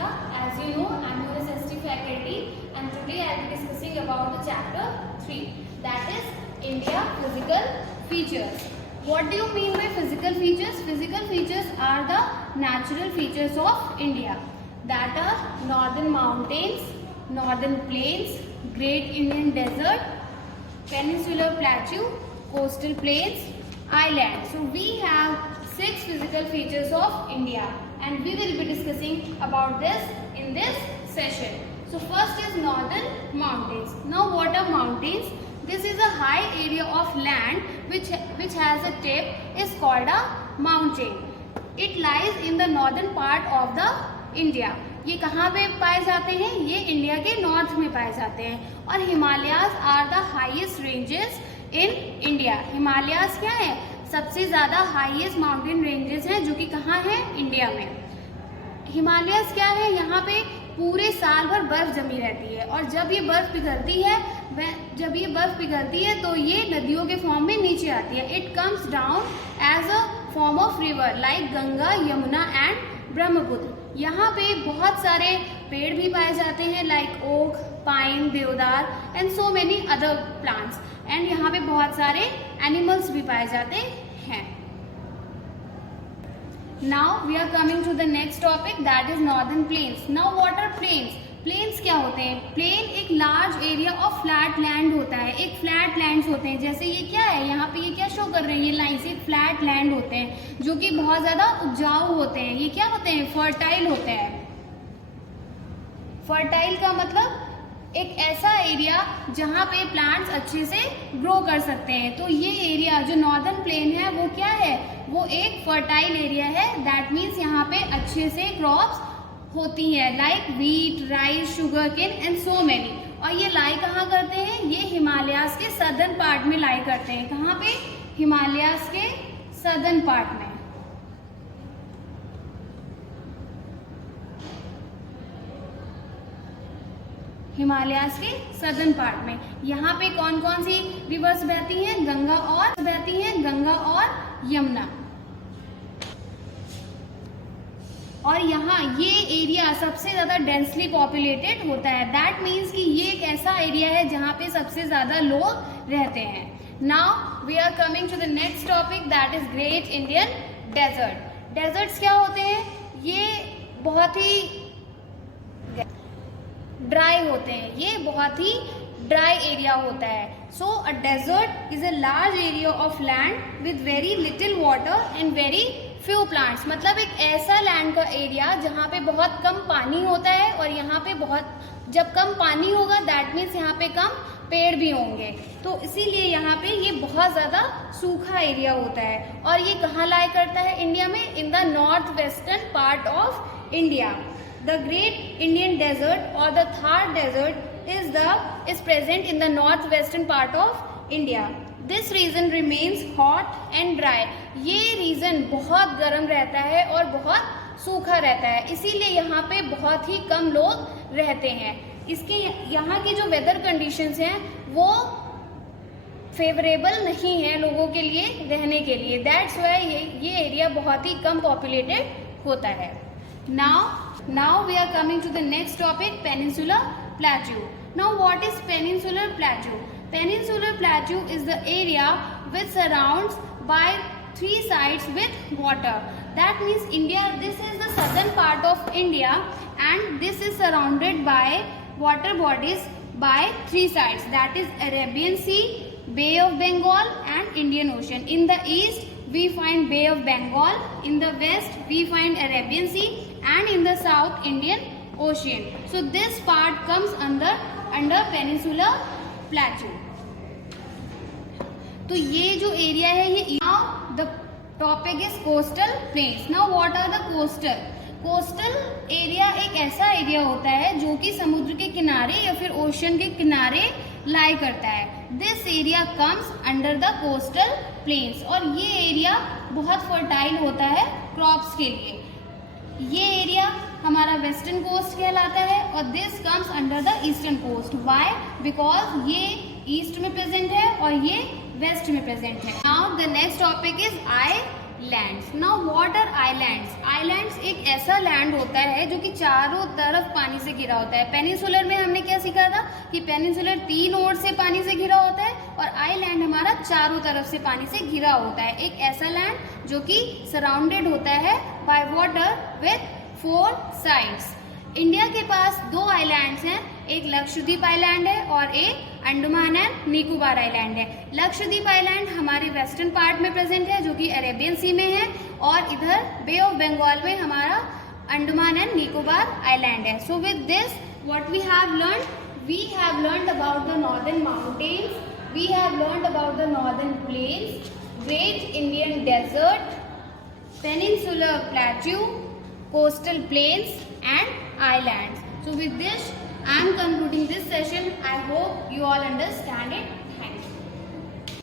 Anushika. As you know, I am your SST faculty, and today I will be discussing about the chapter 3, that is India physical features. What do you mean by physical features? Physical features are the natural features of India, that are northern mountains, northern plains, Great Indian Desert, peninsular plateau, coastal plains, islands. So we have 6 physical features of India, and we will be discussing about this in this session. So first is northern mountains. Now what are mountains? This is a high area of land which has a tip is called a mountain. It lies in the northern part of the India. ये कहाँ पे पाए जाते हैं? ये India के north में पाए जाते हैं. और Himalayas are the highest ranges in India. Himalayas क्या है? सबसे ज़्यादा हाईएस्ट माउंटेन रेंजेस हैं जो कि कहाँ है? इंडिया में. हिमालयाज क्या है? यहाँ पे पूरे साल भर बर्फ जमी रहती है, और जब ये बर्फ पिघलती है तो ये नदियों के फॉर्म में नीचे आती है. It comes down as a form of river like Ganga, Yamuna and Brahmaputra. यहाँ पे बहुत सारे पेड़ भी पाए जाते हैं like oak, pine, deodar and so many other plants. And यहाँ पे बहुत सारे एनिमल्स भी पाए जाते हैं. Now we are coming to the next topic, that is northern plains. Now what are plains? Plains क्या होते हैं? प्लेन एक large area of flat land होता है. एक फ्लैट लैंड्स होते हैं. जैसे ये क्या है? यहाँ पे ये क्या शो कर रहे हैं? ये लाइन से फ्लैट लैंड होते हैं जो कि बहुत ज्यादा उपजाऊ होते हैं. ये क्या होते हैं? फर्टाइल होते हैं. फर्टाइल का मतलब एक ऐसा एरिया जहाँ पे प्लांट्स अच्छे से ग्रो कर सकते हैं. तो ये एरिया जो नॉर्दर्न प्लेन है वो क्या है? वो एक फर्टाइल एरिया है. दैट मीन्स यहाँ पे अच्छे से क्रॉप्स होती है like wheat, rice, sugar cane and so many. और ये लाई कहाँ करते हैं? ये हिमालयाज के सदर्न पार्ट में लाई करते हैं. कहाँ पे? हिमालयाज के सदर्न पार्ट में. हिमालयाज के सदर्न पार्ट में. यहाँ पे कौन कौन सी रिवर्स बहती हैं? गंगा और यमुना. और यहाँ ये एरिया सबसे ज्यादा डेंसली पॉपुलेटेड होता है. दैट मीन्स कि ये एक ऐसा एरिया है जहाँ पे सबसे ज्यादा लोग रहते हैं. Now we are coming to the next topic, that is great Indian desert. Deserts क्या होते हैं? ये बहुत ही ड्राई होते हैं. ये बहुत ही ड्राई एरिया होता है. So a desert is a large area of land with very little water and very few plants. मतलब एक ऐसा लैंड का एरिया जहाँ पे बहुत कम पानी होता है, और यहाँ पे जब कम पानी होगा दैट मीन्स यहाँ पे कम पेड़ भी होंगे. तो इसीलिए यहाँ पे ये बहुत ज़्यादा सूखा एरिया होता है. और ये कहाँ लाई करता है इंडिया में? In the north western part of India. The Great Indian Desert or the Thar Desert is present in the northwestern part of India. This region remains hot and dry. ये reason बहुत गर्म रहता है और बहुत सूखा रहता है. इसीलिए यहाँ पे बहुत ही कम लोग रहते हैं. इसके यहाँ की जो वेदर कंडीशंस हैं वो फेवरेबल नहीं है लोगों के लिए रहने के लिए. दैट्स वाई ये एरिया बहुत ही कम पॉपुलेटेड होता है. Now we are coming to the next topic, peninsular plateau. Now what is peninsular plateau? Peninsular plateau is the area which surrounds by 3 sides with water. That means this is the southern part of India, and this is surrounded by water bodies by 3 sides. That is Arabian Sea, Bay of Bengal and Indian Ocean. In the east we find Bay of Bengal, in the west we find Arabian Sea, and in the south Indian Ocean. So this part comes under peninsular plateau. तो ये जो area है ये. Now the topic is coastal plains. Now what are the coastal? Coastal area एक ऐसा area होता है जो कि समुद्र के किनारे या फिर ओशन के किनारे लाई करता है. This area comes under the coastal planes. और ये एरिया बहुत फर्टाइल होता है क्रॉप्स के लिए. ये एरिया हमारा वेस्टर्न कोस्ट कहलाता है, और this comes under the eastern coast. Why? Because ये ईस्ट में प्रेजेंट है और ये वेस्ट में प्रेजेंट है. Now the next topic is islands. Now what are islands? Islands एक ऐसा लैंड होता है जो कि चारों तरफ पानी से घिरा होता है। पेनिनसुलर में हमने क्या सीखा था कि पेनिनसुलर 3 ओर से पानी से घिरा होता है और आइलैंड हमारा चारों तरफ से पानी से घिरा होता है। एक ऐसा लैंड जो कि सराउंडेड होता है by water with 4 sides. India के पास 2 आइलैंड्स हैं, एक लक्षद्वीप आइलैंड है और एक अंडमान एंड निकोबार आइलैंड है। लक्षद्वीप आइलैंड हमारे वेस्टर्न पार्ट में प्रेजेंट है जो कि अरेबियन सी में है और इधर बे ऑफ बंगाल में हमारा अंडमान एंड निकोबार आइलैंड है। So with this what we have learned about the northern mountains, we have learned about the northern plains, great Indian desert, peninsular plateau, coastal plains and islands. So with this I am concluding this session. I hope you all understand it.